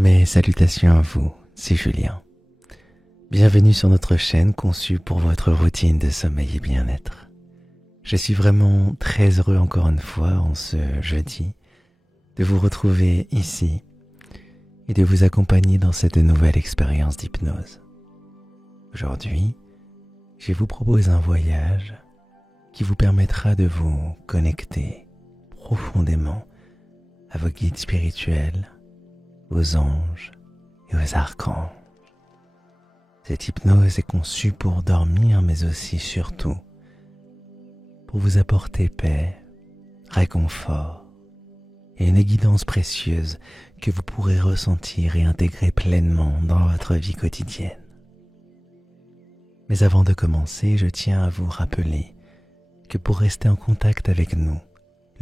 Mes salutations à vous, c'est Julien. Bienvenue sur notre chaîne conçue pour votre routine de sommeil et bien-être. Je suis vraiment très heureux encore une fois en ce jeudi de vous retrouver ici et de vous accompagner dans cette nouvelle expérience d'hypnose. Aujourd'hui, je vous propose un voyage qui vous permettra de vous connecter profondément à vos guides spirituels, aux anges et aux archanges. Cette hypnose est conçue pour dormir, mais aussi surtout pour vous apporter paix, réconfort et une guidance précieuse que vous pourrez ressentir et intégrer pleinement dans votre vie quotidienne. Mais avant de commencer, je tiens à vous rappeler que pour rester en contact avec nous,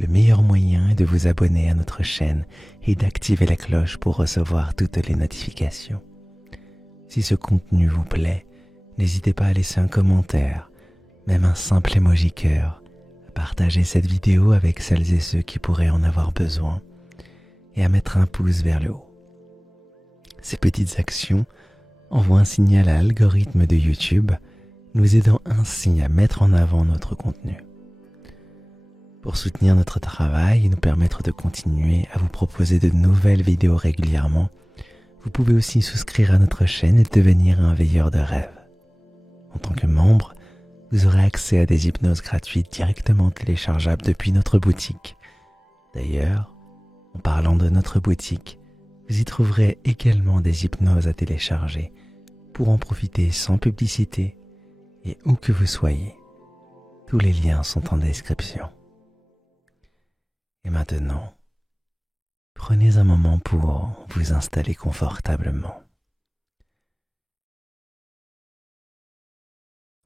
le meilleur moyen est de vous abonner à notre chaîne et d'activer la cloche pour recevoir toutes les notifications. Si ce contenu vous plaît, n'hésitez pas à laisser un commentaire, même un simple emoji cœur, à partager cette vidéo avec celles et ceux qui pourraient en avoir besoin et à mettre un pouce vers le haut. Ces petites actions envoient un signal à l'algorithme de YouTube, nous aidant ainsi à mettre en avant notre contenu. Pour soutenir notre travail et nous permettre de continuer à vous proposer de nouvelles vidéos régulièrement, vous pouvez aussi souscrire à notre chaîne et devenir un veilleur de rêve. En tant que membre, vous aurez accès à des hypnoses gratuites directement téléchargeables depuis notre boutique. D'ailleurs, en parlant de notre boutique, vous y trouverez également des hypnoses à télécharger pour en profiter sans publicité et où que vous soyez. Tous les liens sont en description. Et maintenant, prenez un moment pour vous installer confortablement.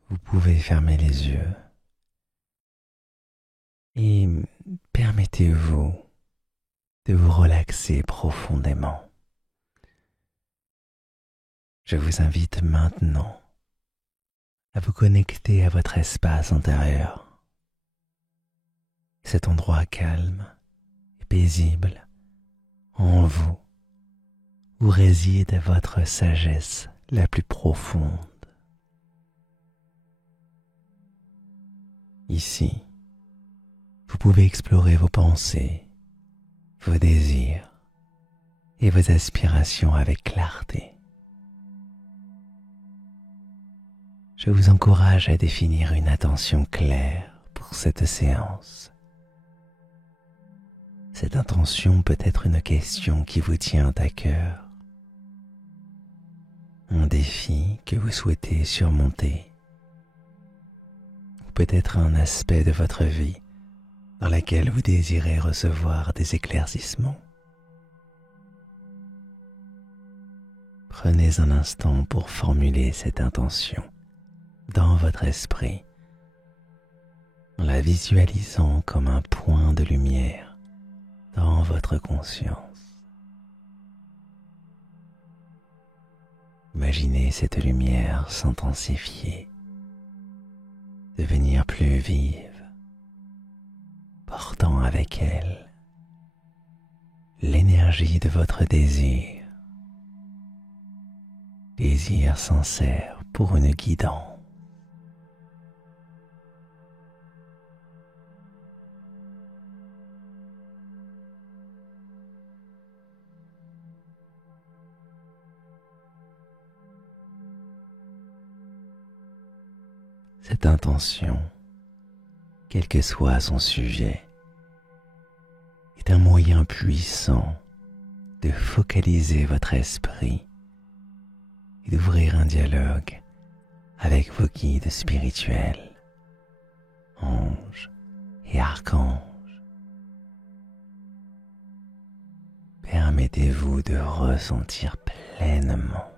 Vous pouvez fermer les yeux et permettez-vous de vous relaxer profondément. Je vous invite maintenant à vous connecter à votre espace intérieur. Cet endroit calme et paisible en vous, où réside votre sagesse la plus profonde. Ici, vous pouvez explorer vos pensées, vos désirs et vos aspirations avec clarté. Je vous encourage à définir une intention claire pour cette séance. Cette intention peut être une question qui vous tient à cœur, un défi que vous souhaitez surmonter, ou peut-être un aspect de votre vie dans laquelle vous désirez recevoir des éclaircissements. Prenez un instant pour formuler cette intention dans votre esprit, en la visualisant comme un point de lumière dans votre conscience. Imaginez cette lumière s'intensifier, devenir plus vive, portant avec elle l'énergie de votre désir sincère pour une guidance. Cette intention, quel que soit son sujet, est un moyen puissant de focaliser votre esprit et d'ouvrir un dialogue avec vos guides spirituels, anges et archanges. Permettez-vous de ressentir pleinement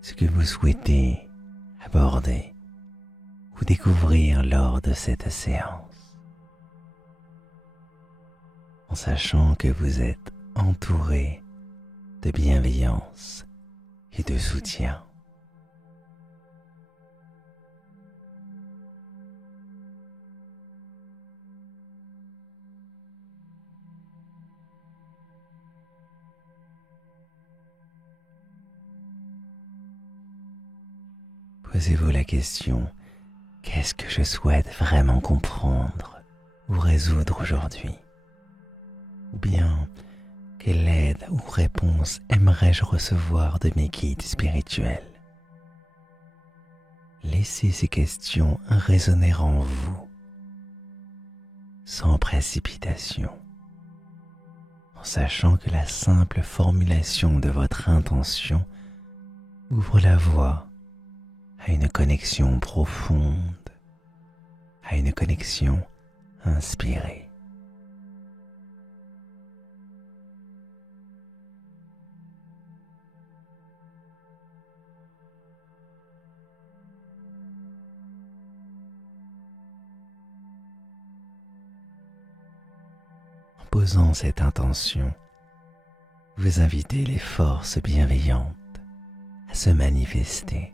ce que vous souhaitez aborder ou découvrir lors de cette séance, en sachant que vous êtes entouré de bienveillance et de soutien. Posez-vous la question, qu'est-ce que je souhaite vraiment comprendre ou résoudre aujourd'hui? Ou bien, quelle aide ou réponse aimerais-je recevoir de mes guides spirituels? Laissez ces questions résonner en vous, sans précipitation, en sachant que la simple formulation de votre intention ouvre la voie à une connexion profonde, à une connexion inspirée. En posant cette intention, vous invitez les forces bienveillantes à se manifester,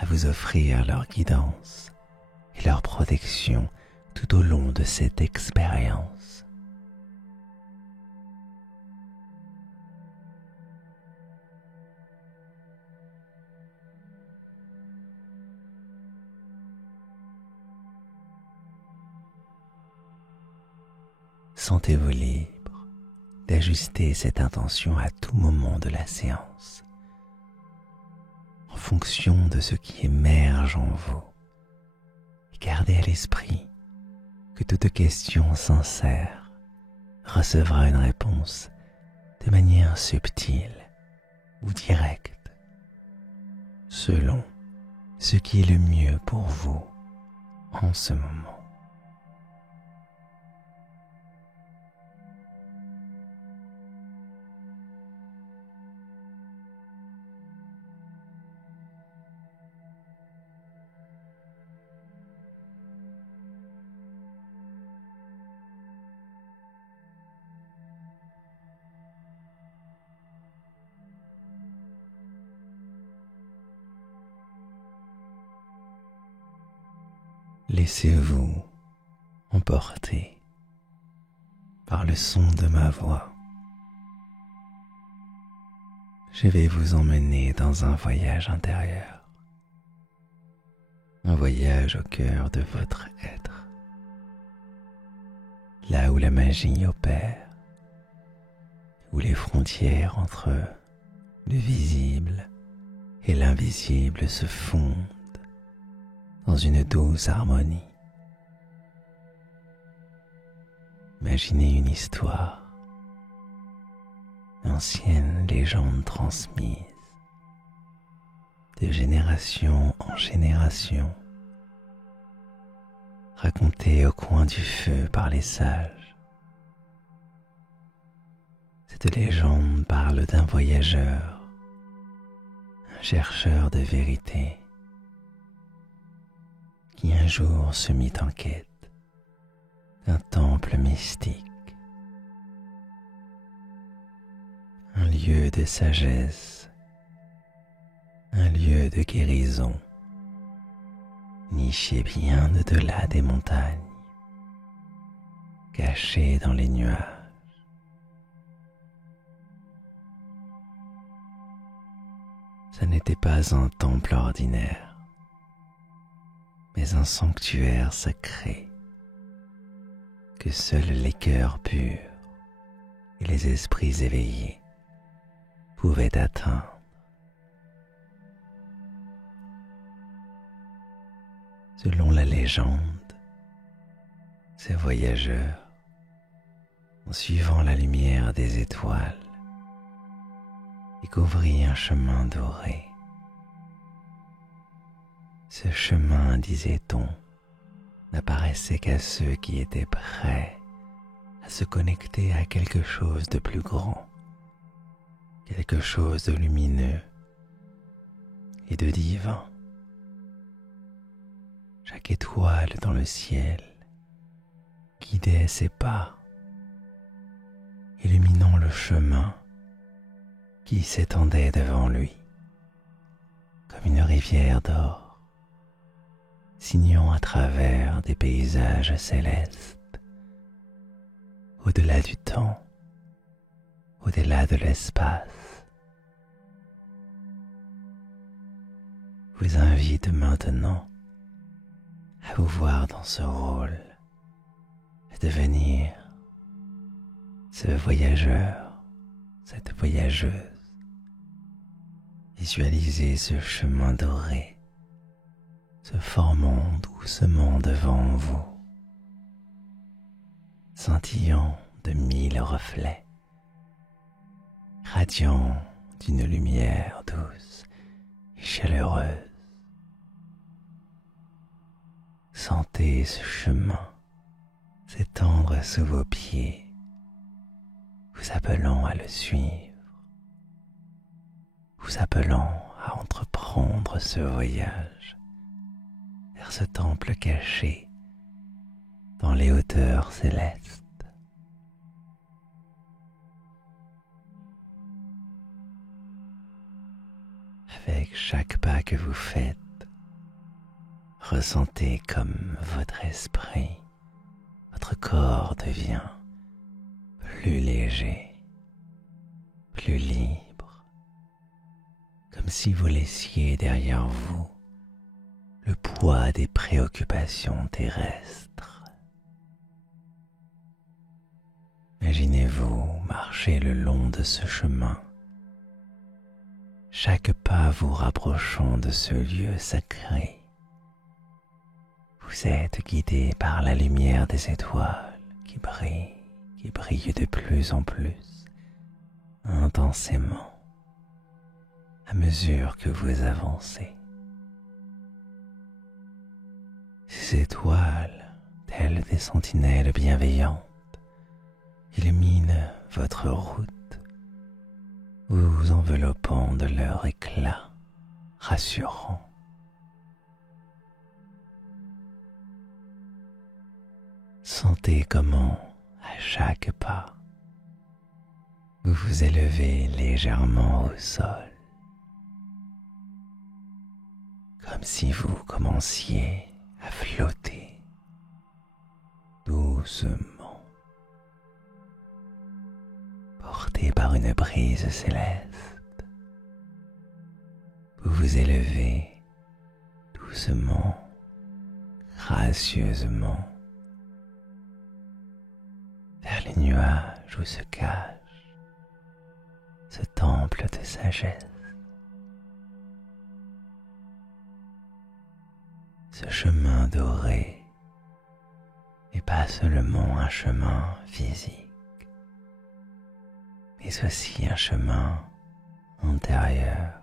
à vous offrir leur guidance et leur protection tout au long de cette expérience. Sentez-vous libre d'ajuster cette intention à tout moment de la séance, en fonction de ce qui émerge en vous. Et gardez à l'esprit que toute question sincère recevra une réponse de manière subtile ou directe, selon ce qui est le mieux pour vous en ce moment. Laissez-vous emporter par le son de ma voix. Je vais vous emmener dans un voyage intérieur, un voyage au cœur de votre être, là où la magie opère, où les frontières entre le visible et l'invisible se fondent dans une douce harmonie. Imaginez une histoire, une ancienne légende transmise de génération en génération, racontée au coin du feu par les sages. Cette légende parle d'un voyageur, un chercheur de vérité, qui un jour se mit en quête d'un temple mystique, un lieu de sagesse, un lieu de guérison, niché bien au-delà des montagnes, caché dans les nuages. Ce n'était pas un temple ordinaire, mais un sanctuaire sacré que seuls les cœurs purs et les esprits éveillés pouvaient atteindre. Selon la légende, ces voyageurs, en suivant la lumière des étoiles, découvrirent un chemin doré. Ce chemin, disait-on, n'apparaissait qu'à ceux qui étaient prêts à se connecter à quelque chose de plus grand, quelque chose de lumineux et de divin. Chaque étoile dans le ciel guidait ses pas, illuminant le chemin qui s'étendait devant lui, comme une rivière d'or, signant à travers des paysages célestes, au-delà du temps, au-delà de l'espace. vous invite maintenant à vous voir dans ce rôle, à devenir ce voyageur, cette voyageuse. Visualisez ce chemin doré se formant doucement devant vous, scintillant de 1000 reflets, radiant d'une lumière douce et chaleureuse. Sentez ce chemin s'étendre sous vos pieds, vous appelant à le suivre, vous appelant à entreprendre ce voyage vers ce temple caché dans les hauteurs célestes. Avec chaque pas que vous faites, ressentez comme votre esprit, votre corps devient plus léger, plus libre, comme si vous laissiez derrière vous le poids des préoccupations terrestres. Imaginez-vous marcher le long de ce chemin, chaque pas vous rapprochant de ce lieu sacré. Vous êtes guidé par la lumière des étoiles qui brillent de plus en plus, intensément, à mesure que vous avancez. Ces étoiles, telles des sentinelles bienveillantes, illuminent votre route, vous enveloppant de leur éclat rassurant. Sentez comment, à chaque pas, vous vous élevez légèrement au sol, comme si vous commenciez à flotter doucement, porté par une brise céleste. Vous vous élevez doucement, gracieusement, vers les nuages où se cache ce temple de sagesse. Ce chemin doré n'est pas seulement un chemin physique, mais aussi un chemin intérieur,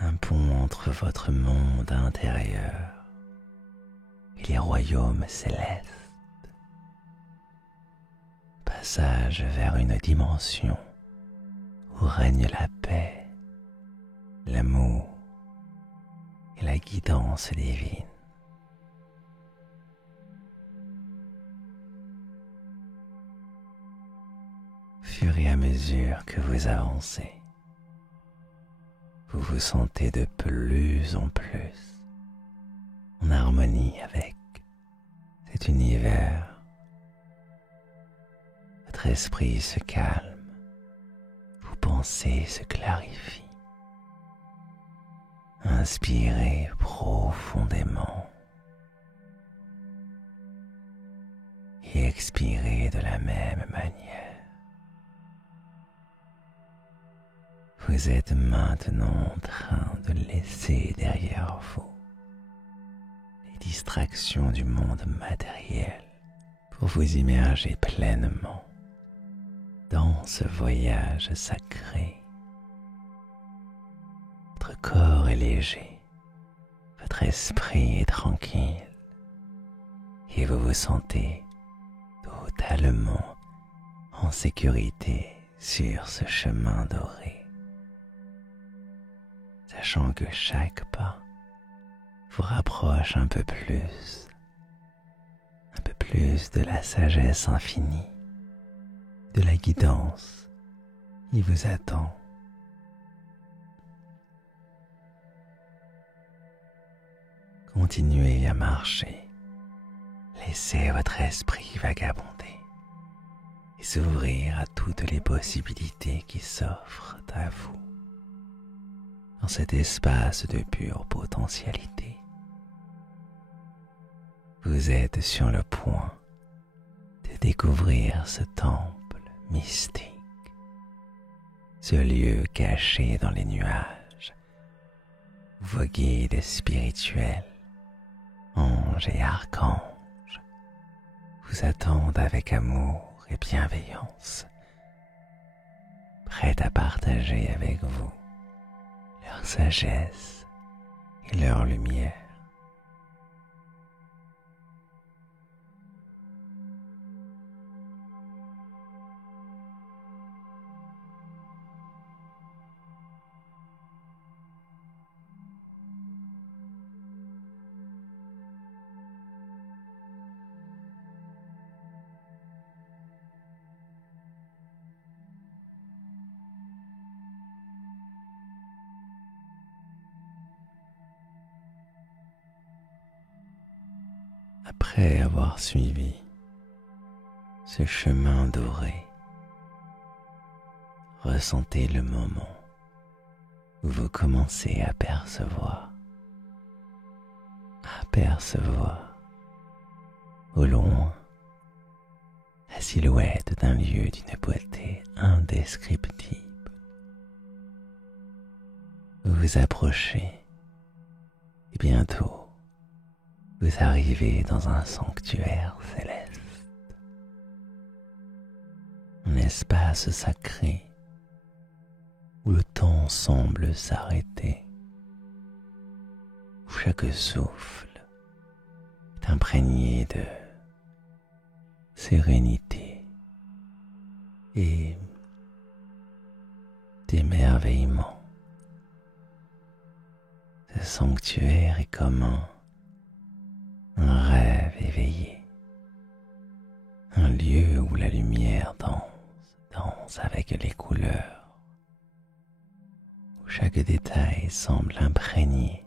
un pont entre votre monde intérieur et les royaumes célestes. Passage vers une dimension où règne la paix, l'amour et la guidance divine. Au fur et à mesure que vous avancez, vous vous sentez de plus en plus en harmonie avec cet univers. Votre esprit se calme, vos pensées se clarifient. Inspirez profondément et expirez de la même manière. Vous êtes maintenant en train de laisser derrière vous les distractions du monde matériel pour vous immerger pleinement dans ce voyage sacré. Votre corps est léger, votre esprit est tranquille et vous vous sentez totalement en sécurité sur ce chemin doré, sachant que chaque pas vous rapproche un peu plus de la sagesse infinie, de la guidance qui vous attend. Continuez à marcher, laissez votre esprit vagabonder et s'ouvrir à toutes les possibilités qui s'offrent à vous. dans cet espace de pure potentialité. Vous êtes sur le point de découvrir ce temple mystique, ce lieu caché dans les nuages. Vos guides spirituels, anges et archanges, vous attendent avec amour et bienveillance, prêts à partager avec vous leur sagesse et leur lumière. Après avoir suivi ce chemin doré, ressentez le moment où vous commencez à percevoir au loin la silhouette d'un lieu d'une beauté indescriptible. Vous vous approchez et bientôt vous arrivez dans un sanctuaire céleste, un espace sacré où le temps semble s'arrêter, où chaque souffle est imprégné de sérénité et d'émerveillement. Ce sanctuaire est comme un rêve éveillé, un lieu où la lumière danse avec les couleurs, où chaque détail semble imprégné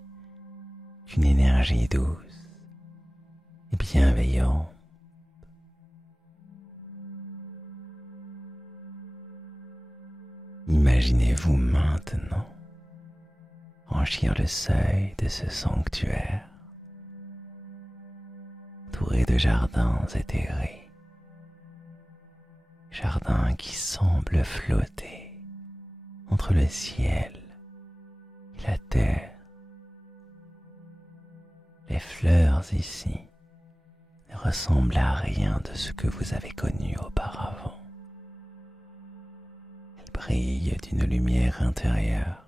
d'une énergie douce et bienveillante. Imaginez-vous maintenant franchir le seuil de ce sanctuaire, entouré de jardins éthérés, jardins qui semblent flotter entre le ciel et la terre. Les fleurs ici ne ressemblent à rien de ce que vous avez connu auparavant. Elles brillent d'une lumière intérieure,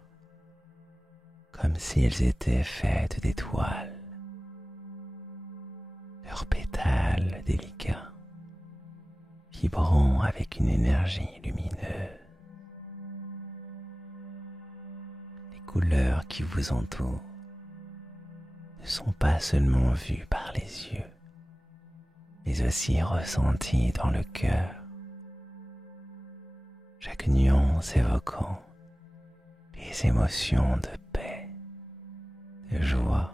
comme si elles étaient faites d'étoiles. Leurs pétales délicats, vibrant avec une énergie lumineuse. Les couleurs qui vous entourent ne sont pas seulement vues par les yeux, mais aussi ressenties dans le cœur. Chaque nuance évoquant les émotions de paix, de joie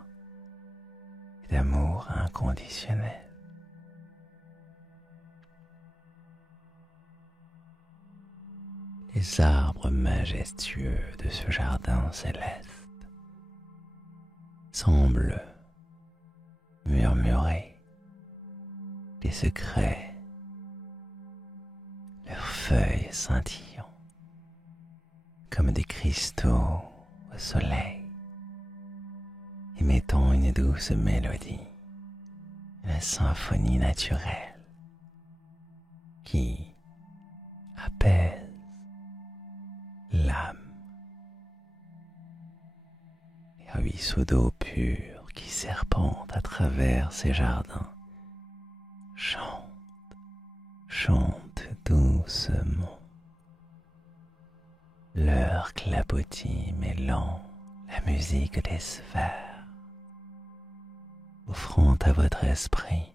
et d'amour inconditionnel. Les arbres majestueux de ce jardin céleste semblent murmurer des secrets, leurs feuilles scintillant comme des cristaux au soleil, émettant une douce mélodie, une symphonie naturelle qui apaise l'âme. Les ruisseaux d'eau pure qui serpentent à travers ces jardins chantent doucement, leur clapotis mêlant la musique des sphères, offrant à votre esprit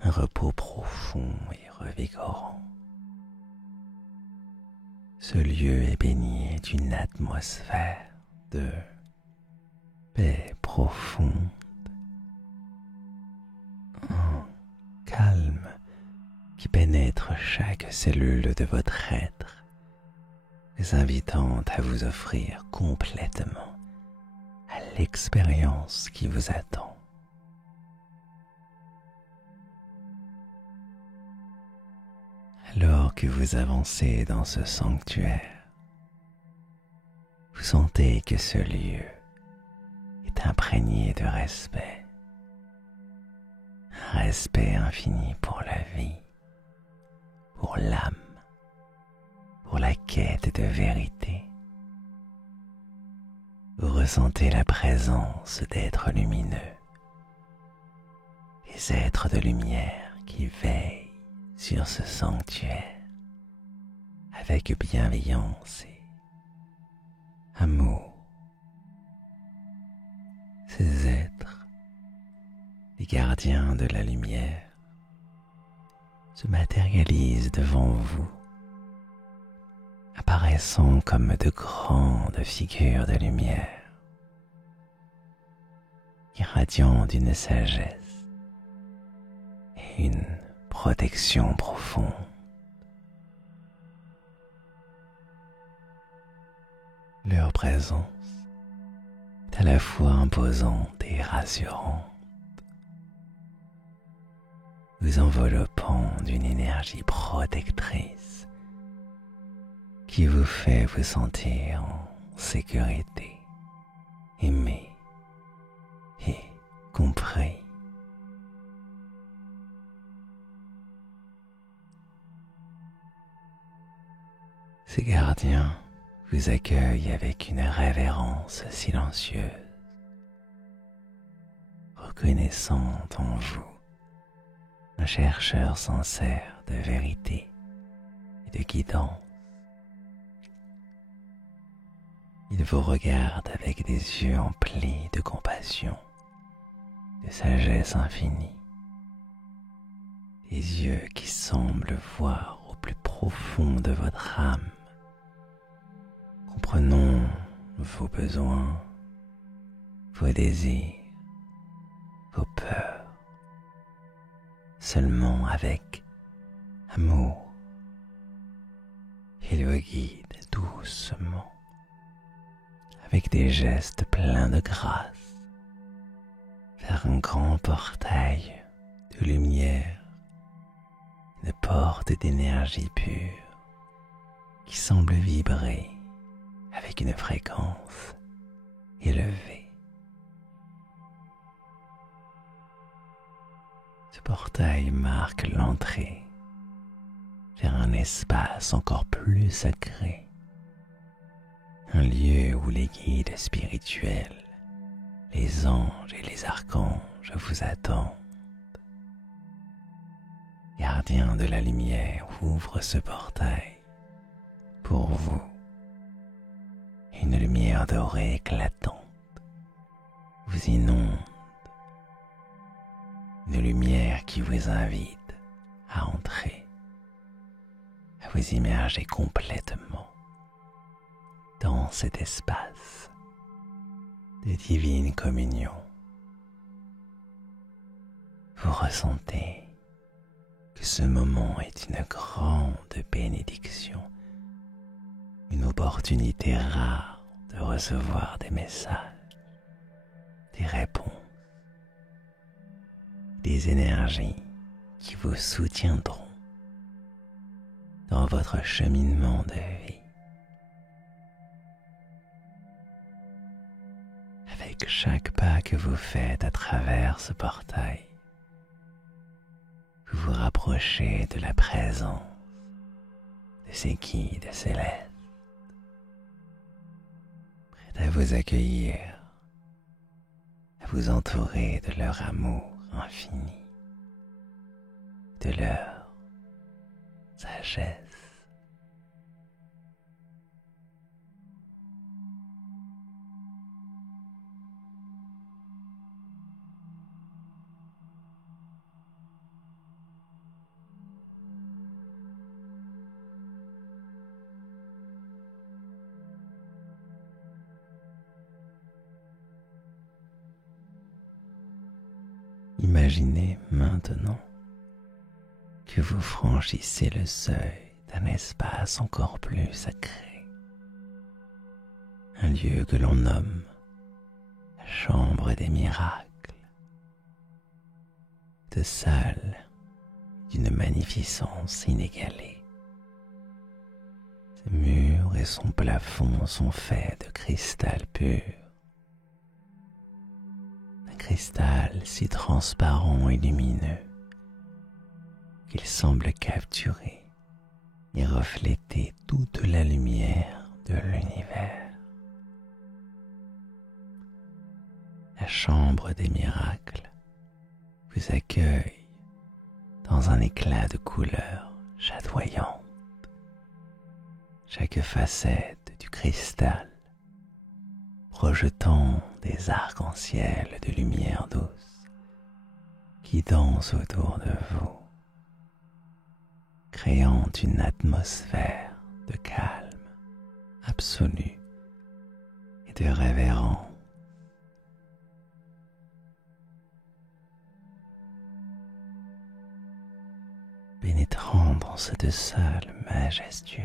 un repos profond et revigorant. Ce lieu est baigné d'une atmosphère de paix profonde, un calme qui pénètre chaque cellule de votre être les invitant à vous offrir complètement à l'expérience qui vous attend. Alors que vous avancez dans ce sanctuaire, vous sentez que ce lieu est imprégné de respect, un respect infini pour la vie, pour l'âme, pour la quête de vérité. Vous ressentez la présence d'êtres lumineux, des êtres de lumière qui veillent sur ce sanctuaire avec bienveillance et amour. Ces êtres, les gardiens de la lumière, se matérialisent devant vous, apparaissant comme de grandes figures de lumière, irradiant d'une sagesse et une protection profonde. Leur présence est à la fois imposante et rassurante, vous enveloppant d'une énergie protectrice qui vous fait vous sentir en sécurité, aimé et compris. Ces gardiens vous accueillent avec une révérence silencieuse, reconnaissant en vous un chercheur sincère de vérité et de guidance. Ils vous regardent avec des yeux emplis de compassion, de sagesse infinie, des yeux qui semblent voir au plus profond de votre âme. Comprenons vos besoins, vos désirs, vos peurs, seulement avec amour. Il vous guide doucement, avec des gestes pleins de grâce, vers un grand portail de lumière, une porte d'énergie pure qui semble vibrer avec une fréquence élevée. Ce portail marque l'entrée vers un espace encore plus sacré, un lieu où les guides spirituels, les anges et les archanges vous attendent. Gardien de la lumière ouvre ce portail pour vous. Une lumière dorée éclatante vous inonde, une lumière qui vous invite à entrer, à vous immerger complètement dans cet espace de divine communion. Vous ressentez que ce moment est une grande bénédiction, une opportunité rare de recevoir des messages, des réponses, des énergies qui vous soutiendront dans votre cheminement de vie. Avec chaque pas que vous faites à travers ce portail, vous vous rapprochez de la présence de ces guides célestes, prêts à vous accueillir, à vous entourer de leur amour infini, de leur sagesse. Imaginez maintenant que vous franchissez le seuil d'un espace encore plus sacré, un lieu que l'on nomme la chambre des miracles, de salle d'une magnificence inégalée. Ses murs et son plafond sont faits de cristal pur, un cristal si transparent et lumineux qu'il semble capturer et refléter toute la lumière de l'univers. La chambre des miracles vous accueille dans un éclat de couleurs chatoyantes. Chaque facette du cristal projetant des arcs-en-ciel de lumière douce qui dansent autour de vous, créant une atmosphère de calme absolu et de révérence. Pénétrant dans cette salle majestueuse,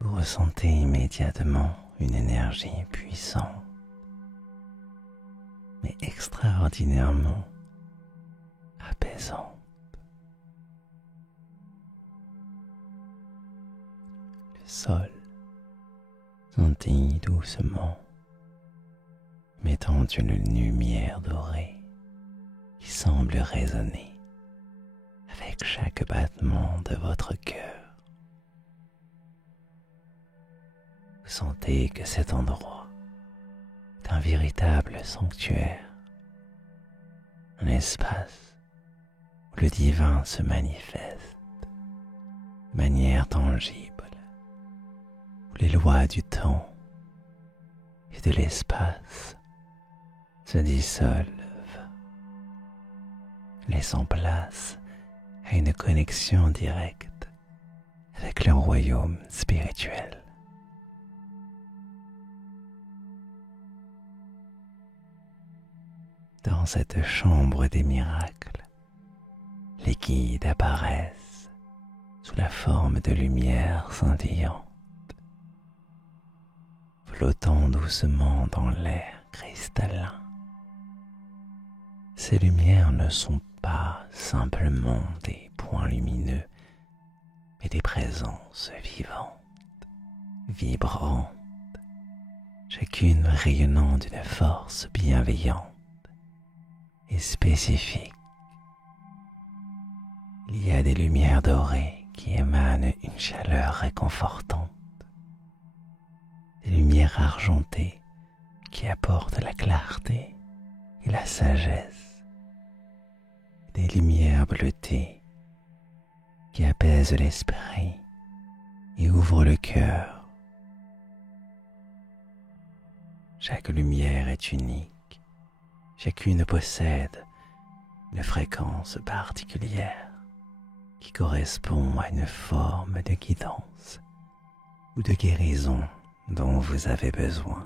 vous ressentez immédiatement une énergie puissante, mais extraordinairement apaisante. Le sol scintille doucement, mettant une lumière dorée qui semble résonner avec chaque battement de votre cœur. Vous sentez que cet endroit est un véritable sanctuaire, un espace où le divin se manifeste de manière tangible, où les lois du temps et de l'espace se dissolvent, laissant place à une connexion directe avec le royaume spirituel. Dans cette chambre des miracles, les guides apparaissent sous la forme de lumière scintillante, flottant doucement dans l'air cristallin. Ces lumières ne sont pas simplement des points lumineux, mais des présences vivantes, vibrantes, chacune rayonnant d'une force bienveillante et spécifique. Il y a des lumières dorées qui émanent une chaleur réconfortante, des lumières argentées qui apportent la clarté et la sagesse, des lumières bleutées qui apaisent l'esprit et ouvrent le cœur. Chaque lumière est unique, chacune possède une fréquence particulière qui correspond à une forme de guidance ou de guérison dont vous avez besoin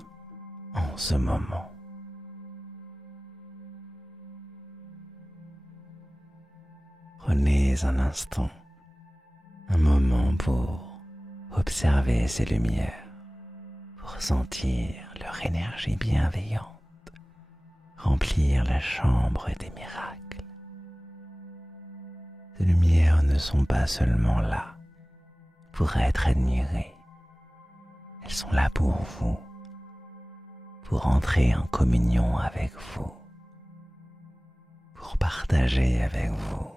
en ce moment. Prenez un instant, un moment pour observer ces lumières, pour sentir leur énergie bienveillante remplir la chambre des miracles. Ces lumières ne sont pas seulement là pour être admirées, elles sont là pour vous, pour entrer en communion avec vous, pour partager avec vous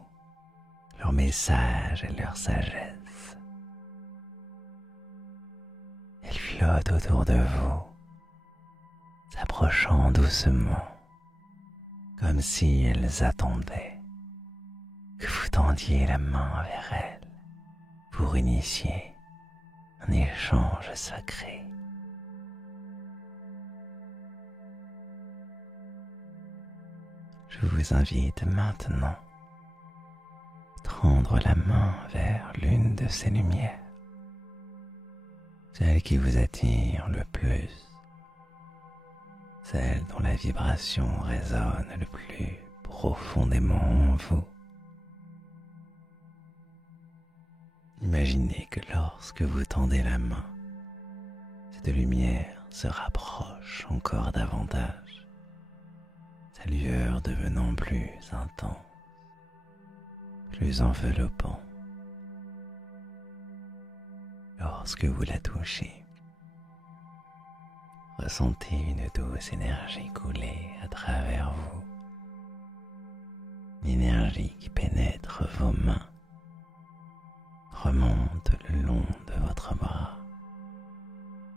leur message et leur sagesse. Elles flottent autour de vous, s'approchant doucement, comme si elles attendaient que vous tendiez la main vers elles pour initier un échange sacré. Je vous invite maintenant à tendre la main vers l'une de ces lumières, celle qui vous attire le plus, celle dont la vibration résonne le plus profondément en vous. Imaginez que lorsque vous tendez la main, Cette lumière se rapproche encore davantage, sa lueur devenant plus intense, plus enveloppante. Lorsque vous la touchez, ressentez une douce énergie couler à travers vous, une énergie qui pénètre vos mains, remonte le long de votre bras,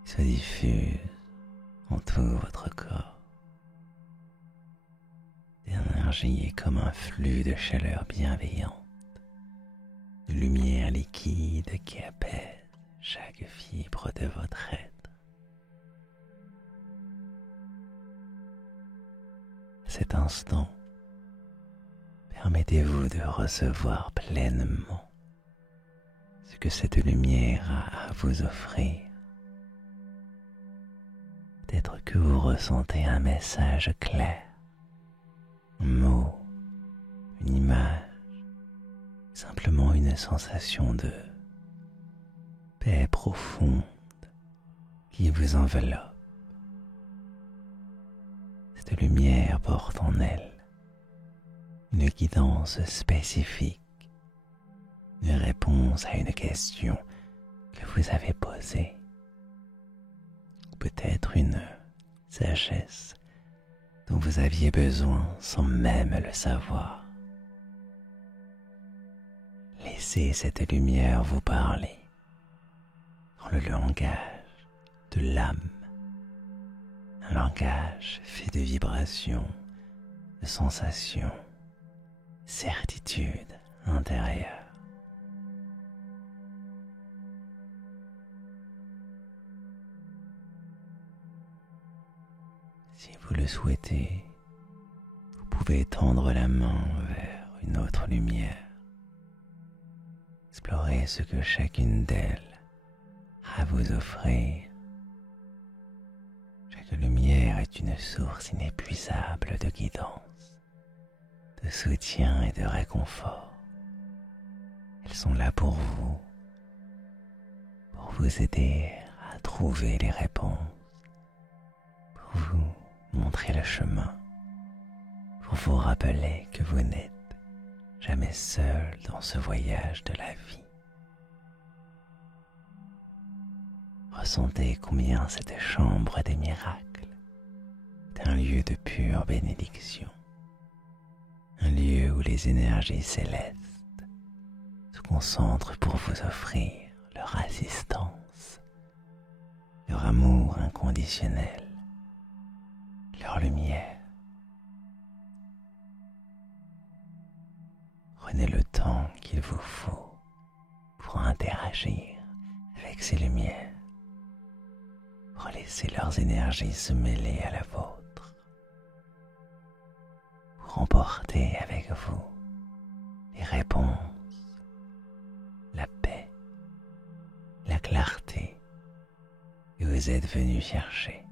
se diffuse en tout votre corps. L'énergie est comme un flux de chaleur bienveillante, de lumière liquide qui apaise chaque fibre de votre être. À cet instant, permettez-vous de recevoir pleinement ce que cette lumière a à vous offrir. Peut-être que vous ressentez un message clair, un mot, une image, simplement une sensation de paix profonde qui vous enveloppe. Cette lumière porte en elle une guidance spécifique, une réponse à une question que vous avez posée, peut-être une sagesse dont vous aviez besoin sans même le savoir. Laissez cette lumière vous parler dans le langage de l'âme, un langage fait de vibrations, de sensations, certitude intérieure. Si vous le souhaitez, vous pouvez tendre la main vers une autre lumière. Explorez ce que chacune d'elles a à vous offrir. Chaque lumière est une source inépuisable de guidance, de soutien et de réconfort. Elles sont là pour vous aider à trouver les réponses, pour vous montrer le chemin, pour vous rappeler que vous n'êtes jamais seul dans ce voyage de la vie. Ressentez combien cette chambre des miracles est un lieu de pure bénédiction, un lieu où les énergies célestes se concentrent pour vous offrir leur assistance, leur amour inconditionnel, leur lumière. Prenez le temps qu'il vous faut pour interagir avec ces lumières, pour laisser leurs énergies se mêler à la vôtre, pour emporter avec vous les réponses, la paix, la clarté que vous êtes venu chercher.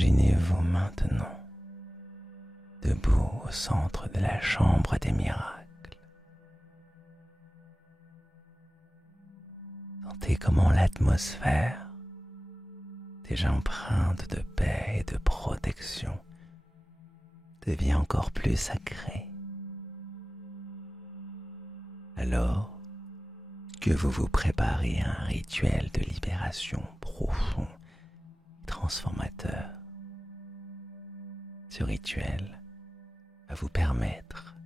Imaginez-vous maintenant debout au centre de la chambre des miracles. Sentez comment l'atmosphère, déjà empreinte de paix et de protection, devient encore plus sacrée. Alors que vous vous préparez à un rituel de libération profond et transformateur, ce rituel va vous permettre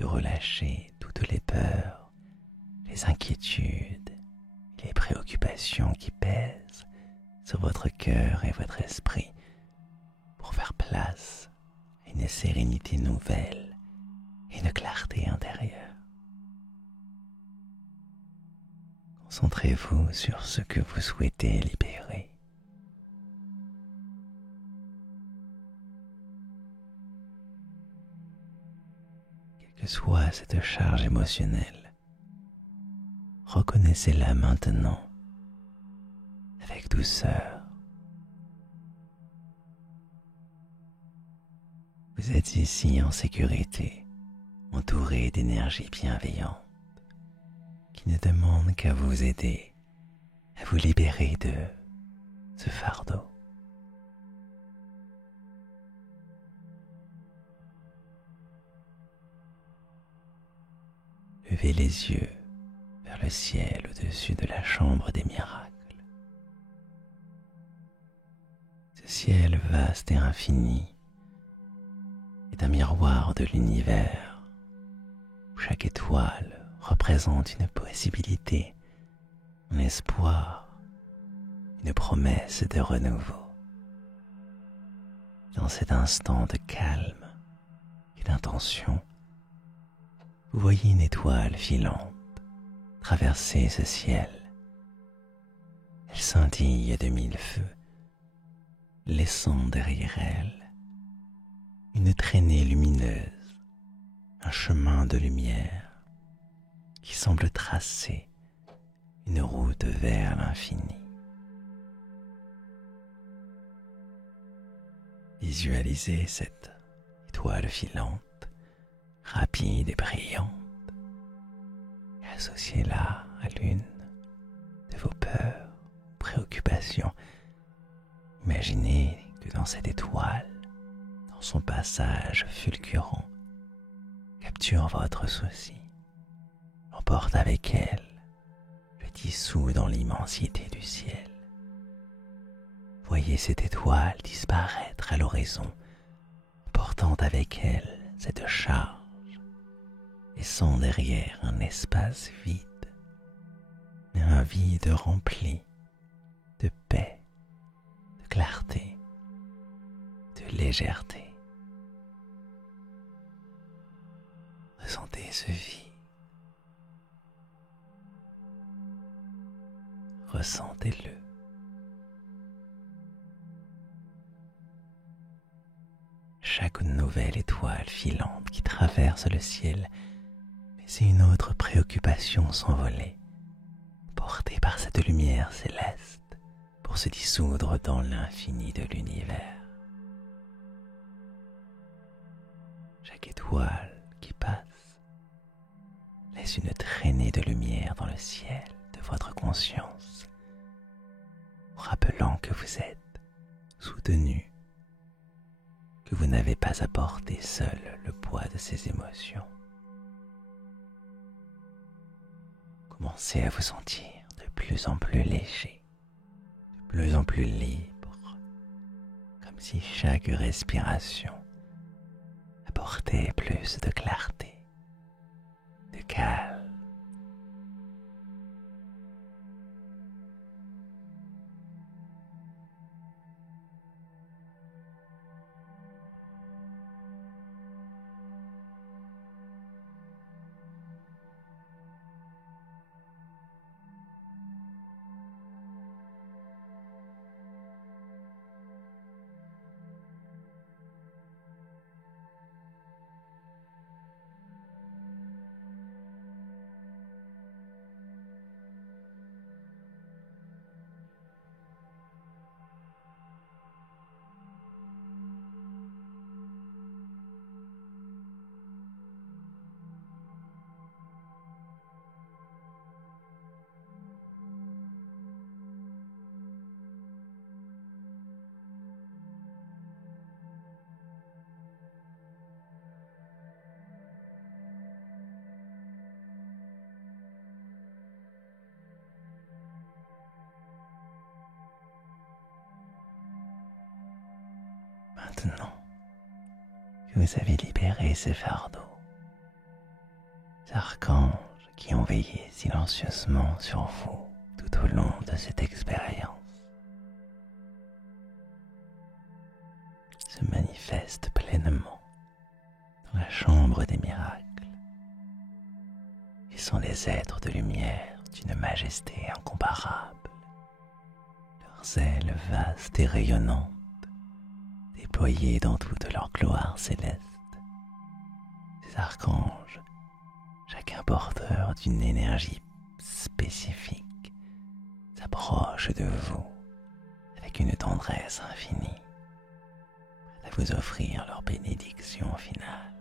de relâcher toutes les peurs, les inquiétudes et les préoccupations qui pèsent sur votre cœur et votre esprit pour faire place à une sérénité nouvelle et une clarté intérieure. Concentrez-vous sur ce que vous souhaitez libérer. Quelle que soit cette charge émotionnelle, reconnaissez-la maintenant avec douceur. Vous êtes ici en sécurité, entouré d'énergie bienveillante qui ne demande qu'à vous aider à vous libérer de ce fardeau. Levez les yeux vers le ciel au-dessus de la chambre des miracles. Ce ciel vaste et infini est un miroir de l'univers où chaque étoile représente une possibilité, un espoir, une promesse de renouveau. Dans cet instant de calme et d'intention, vous voyez une étoile filante traverser ce ciel. Elle scintille de mille feux, laissant derrière elle une traînée lumineuse, un chemin de lumière qui semble tracer une route vers l'infini. Visualisez cette étoile filante, rapide et brillante, et associez-la à l'une de vos peurs, préoccupations. Imaginez que dans cette étoile, dans son passage fulgurant, capture votre souci, l'emporte avec elle, le dissout dans l'immensité du ciel. Voyez cette étoile disparaître à l'horizon, portant avec elle cette charge, laissant derrière un espace vide, un vide rempli de paix, de clarté, de légèreté. Ressentez ce vide. Ressentez-le. Chaque nouvelle étoile filante qui traverse le ciel laisse une autre préoccupation s'envoler, portée par cette lumière céleste pour se dissoudre dans l'infini de l'univers. Chaque étoile qui passe laisse une traînée de lumière dans le ciel de votre conscience, vous rappelant que vous êtes soutenu, que vous n'avez pas à porter seul le poids de ces émotions. Commencez à vous sentir de plus en plus léger, de plus en plus libre, comme si chaque respiration apportait plus de clarté, de calme. Maintenant que vous avez libéré ces fardeaux, ces archanges qui ont veillé silencieusement sur vous tout au long de cette expérience se manifestent pleinement dans la chambre des miracles. Ils sont des êtres de lumière d'une majesté incomparable, leurs ailes vastes et rayonnantes déployés dans toute leur gloire céleste. Ces archanges, chacun porteur d'une énergie spécifique, s'approchent de vous avec une tendresse infinie, prêts à vous offrir leur bénédiction finale.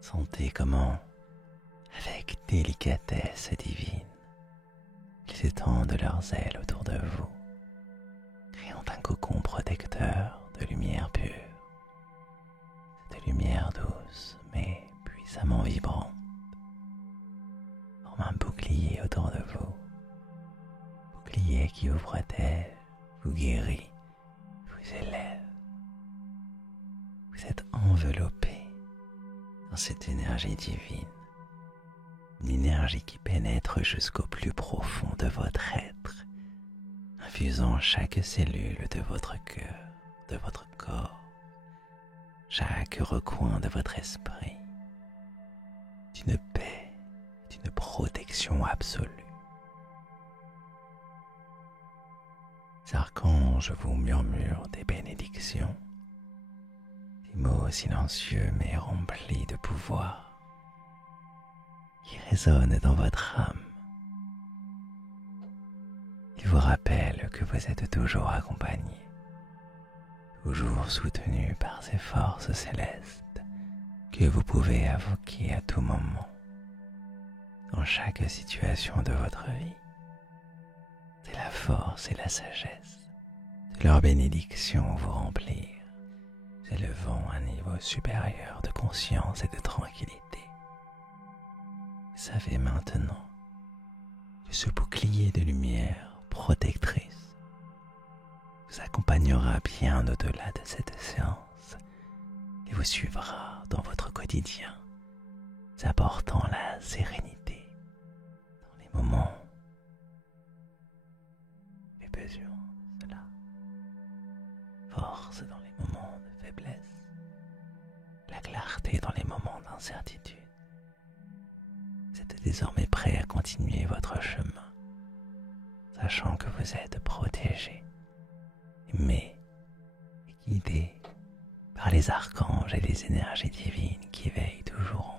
Sentez comment, avec délicatesse divine, ils étendent leurs ailes autour de vous, créant un cocon protecteur de lumière pure, de lumière douce mais puissamment vibrante, forme un bouclier autour de vous, bouclier qui vous protège, vous guérit, vous élève. Vous êtes enveloppé dans cette énergie divine, une énergie qui pénètre jusqu'au plus profond de votre être, infusant chaque cellule de votre cœur, de votre corps, chaque recoin de votre esprit, d'une paix, d'une protection absolue. Les archanges vous murmurent des bénédictions, des mots silencieux mais remplis de pouvoir, qui résonnent dans votre âme. Ils vous rappellent que vous êtes toujours accompagné, toujours soutenu par ces forces célestes que vous pouvez invoquer à tout moment, dans chaque situation de votre vie. C'est la force et la sagesse de leur bénédiction vous remplir, élevant à un niveau supérieur de conscience et de tranquillité. Vous savez maintenant que ce bouclier de lumière protectrice vous accompagnera bien au-delà de cette séance et vous suivra dans votre quotidien, apportant la sérénité dans les moments où vous avez besoin de cela, force dans les moments de faiblesse, la clarté dans les moments d'incertitude. Vous êtes désormais prêt à continuer votre chemin, sachant que vous êtes protégé, aimé et guidé par les archanges et les énergies divines qui veillent toujours en